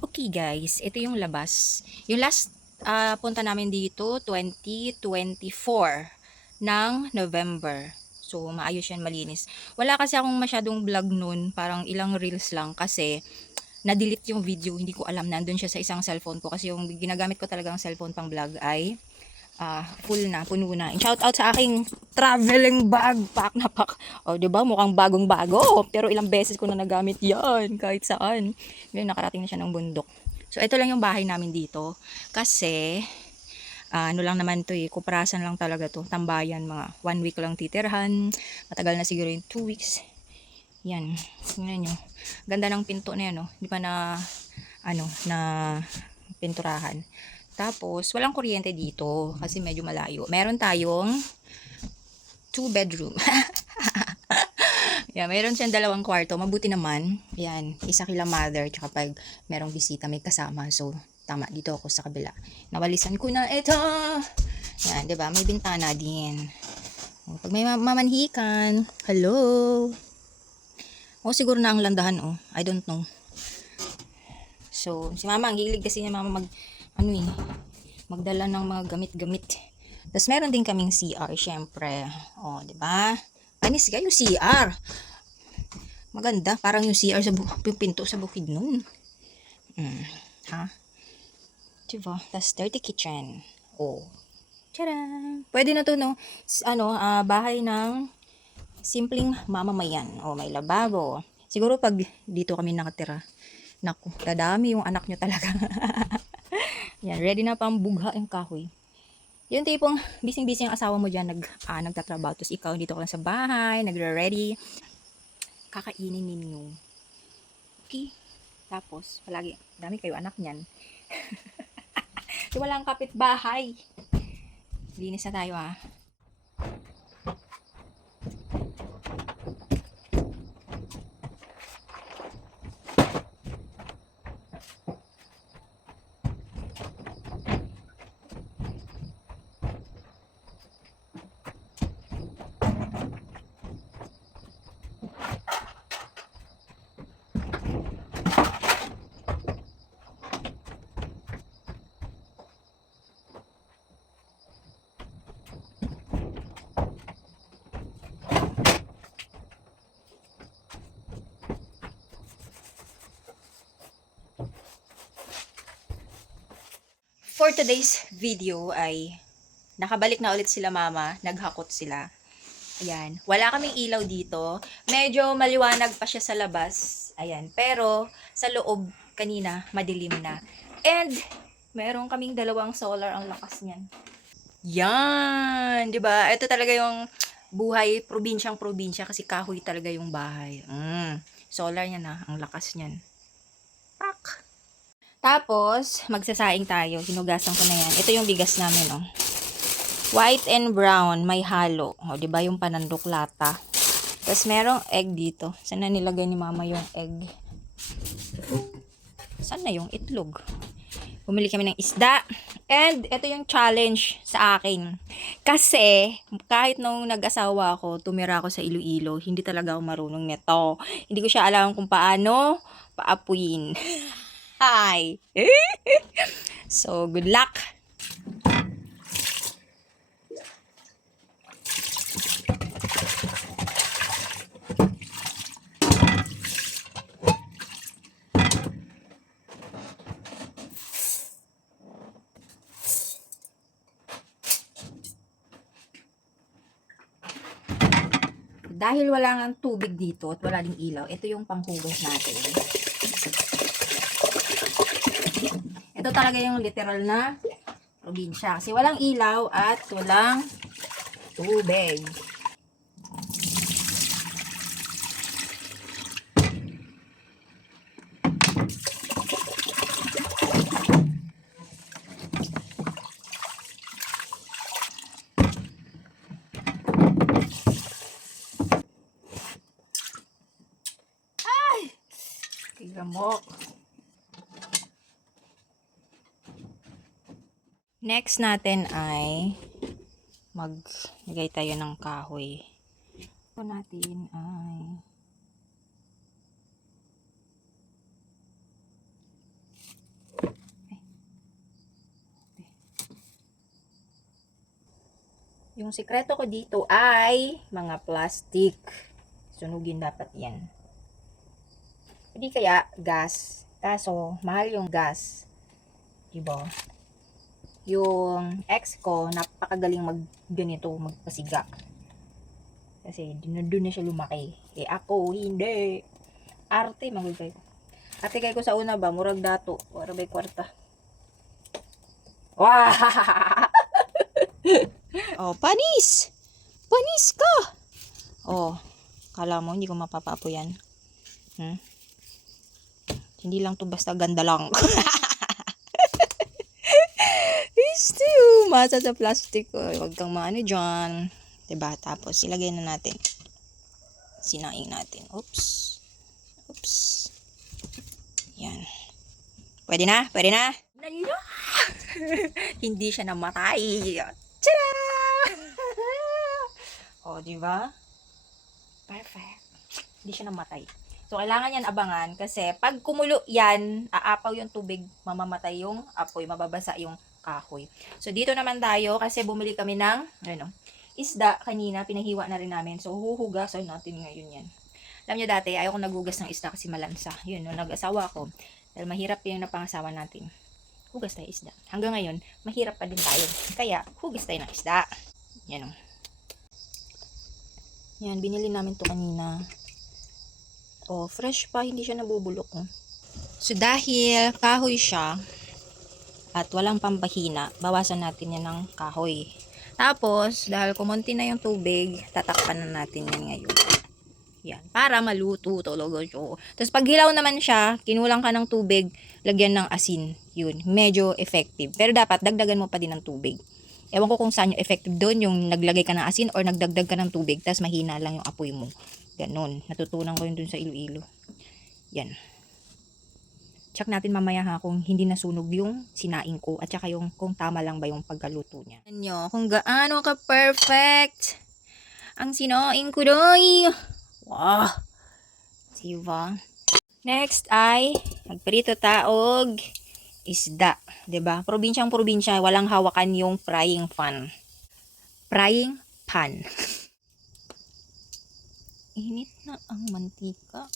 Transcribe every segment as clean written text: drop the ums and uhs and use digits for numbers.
Okay guys, ito yung labas. Yung last punta namin dito, 2024 ng November. So, maayos yan, malinis. Wala kasi akong masyadong vlog nun, parang ilang reels lang kasi na-delete yung video, hindi ko alam, nandun siya sa isang cellphone ko kasi yung ginagamit ko talagang cellphone pang vlog ay full na, puno na. And shout out sa aking traveling bag, pack na pack. O, di ba? Mukhang bagong-bago, pero ilang beses ko na nagamit 'yan kahit saan. Ngayon nakarating na siya ng bundok. So, ito lang yung bahay namin dito kasi ano lang naman 'to eh, kuprasan lang talaga 'to, tambayan, mga 1 week lang titirhan. Matagal na siguro yung 2 weeks. Yan. Tingnan nyo. Ganda ng pinto na yan, oh. Di pa na na pinturahan. Tapos, walang kuryente dito kasi medyo malayo. Meron tayong 2 bedroom. Yeah, meron siyang 2 kwarto. Mabuti naman. Yan, isa kila mother. Tsaka pag merong bisita, may kasama. So, tama, dito ako sa kabila. Nawalisan ko na ito. Yan, diba? May bintana din. Pag may mamanhikan, hello. O, siguro na ang landahan, oh. I don't know. So, si mama, ang hilig kasi niya mama magdala ng mga gamit-gamit. Tapos, meron din kaming CR, syempre. O, di ba? Anis ka yung CR. Maganda. Parang yung CR yung pinto sa bukid nun. Ha? Diba? Tapos, dirty kitchen. Oh. Tcharam! Pwede na to, no? Bahay ng simpleng mamamayan. O, may lababo. Siguro pag dito kami nakatira, naku, dadami yung anak nyo talaga. Yan, ready na pang bugha yung kahoy. Yung tipong bising-bising ang asawa mo dyan, nagtatrabaho. Tapos ikaw dito ka lang sa bahay, nagre-ready. Kakainin ninyo. Okay? Tapos, palagi, dami kayo anak niyan. So, walang kapitbahay. Linis na tayo ah. For today's video ay nakabalik na ulit sila mama, naghakot sila. Ayan, wala kaming ilaw dito. Medyo maliwanag pa siya sa labas. Ayan, pero sa loob kanina madilim na. And meron kaming 2 solar, ang lakas niyan. Yan, 'di ba? Ito talaga yung buhay probinsyang probinsya kasi kahoy talaga yung bahay. Solar niya na, ang lakas niyan. Pak. Tapos, magsasaing tayo. Hinugasan ko na yan. Ito yung bigas namin, oh. White and brown, may halo. O, di ba yung panandok lata? Tapos merong egg dito. Saan na nilagay ni mama yung egg? Saan na yung itlog? Bumili kami ng isda. And ito yung challenge sa akin. Kasi, kahit nung nag-asawa ako, tumira ako sa Iloilo, hindi talaga ako marunong nito. Hindi ko siya alam kung paano paapuyin. Hi! So, good luck! Dahil wala nga tubig dito at wala ding ilaw, ito yung panghugas natin. Ito talaga yung literal na probinsya. Kasi walang ilaw at walang tubig. Gamok. Next natin ay maglagay tayo ng kahoy. Ito natin ay Yung sikreto ko dito ay mga plastic. Sunugin dapat yan. Hindi kaya gas. Kaso, mahal yung gas. Diba? Yung ex ko, napakagaling ganito, magpasiga. Kasi doon na siya lumaki. Eh ako, hindi. Arte, magulay ko. Ate kay ko sa una ba, murag dato. Wala ba'y kwarta. Wah! Oh, panis! Panis ka! Oh, kala mo, hindi ko mapapapo yan. Hindi lang to basta ganda lang. Masa sa plastic. Huwag kang maano dyan. Diba? Tapos, ilagay na natin. Sinaing natin. Oops. Oops. Yan. Pwede na? Pwede na? Hindi siya namatay. Tada! O, diba? Perfect. Hindi siya namatay. So, kailangan yan abangan kasi pag kumulo yan, aapaw yung tubig, mamamatay yung apoy, mababasa yung kahoy. So, dito naman tayo kasi bumili kami ng isda kanina, pinahiwa na rin namin. So, huhugasan natin ngayon yan. Alam nyo dati, ayaw ko naghugas ng isda kasi malansa. Yun, nung nag-asawa ko, dahil mahirap yung napangasawa natin. Hugas tayo isda. Hanggang ngayon, mahirap pa din tayo. Kaya, hugas tayo ng isda. Yan o. Yan, binili namin to kanina. Oh, fresh pa, hindi siya nabubulok. Oh. So, dahil kahoy siya, at walang pampahina, bawasan natin yan ng kahoy. Tapos, dahil kumunti na yung tubig, tatakpan na natin yan ngayon. Yan, para maluto talaga siya. Tapos, pag hilaw naman siya, kinulang ka ng tubig, lagyan ng asin. Yun, medyo effective. Pero dapat, dagdagan mo pa din ng tubig. Ewan ko kung saan yung effective doon, yung naglagay ka ng asin or nagdagdag ka ng tubig, tapos mahina lang yung apoy mo. Ganon. Natutunan ko yun dun sa Iloilo. Yan. Check natin mamaya ha kung hindi nasunog yung sinaing ko at saka yung kung tama lang ba yung pagkaluto niya. Nyo, kung gaano ka perfect ang sinaing ko doy. Wow. Diba? Next ay magprito taog isda. Diba? Probinsyang probinsya, walang hawakan yung frying pan. Frying pan. Init na ang mantika.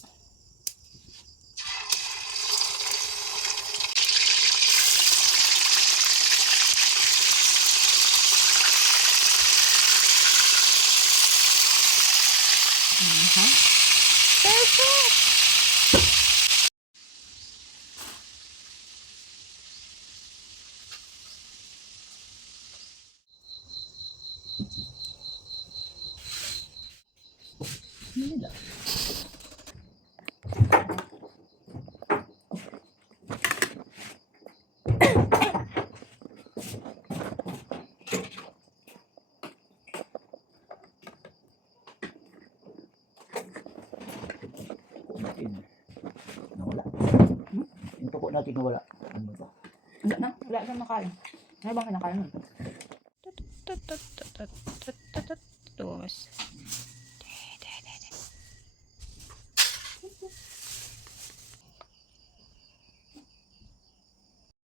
Perfect! Nawala. Yung tuko natin nawala. Ano ba? Wala na. Wala na nakain. Ano bang kinakain mo? Tapos,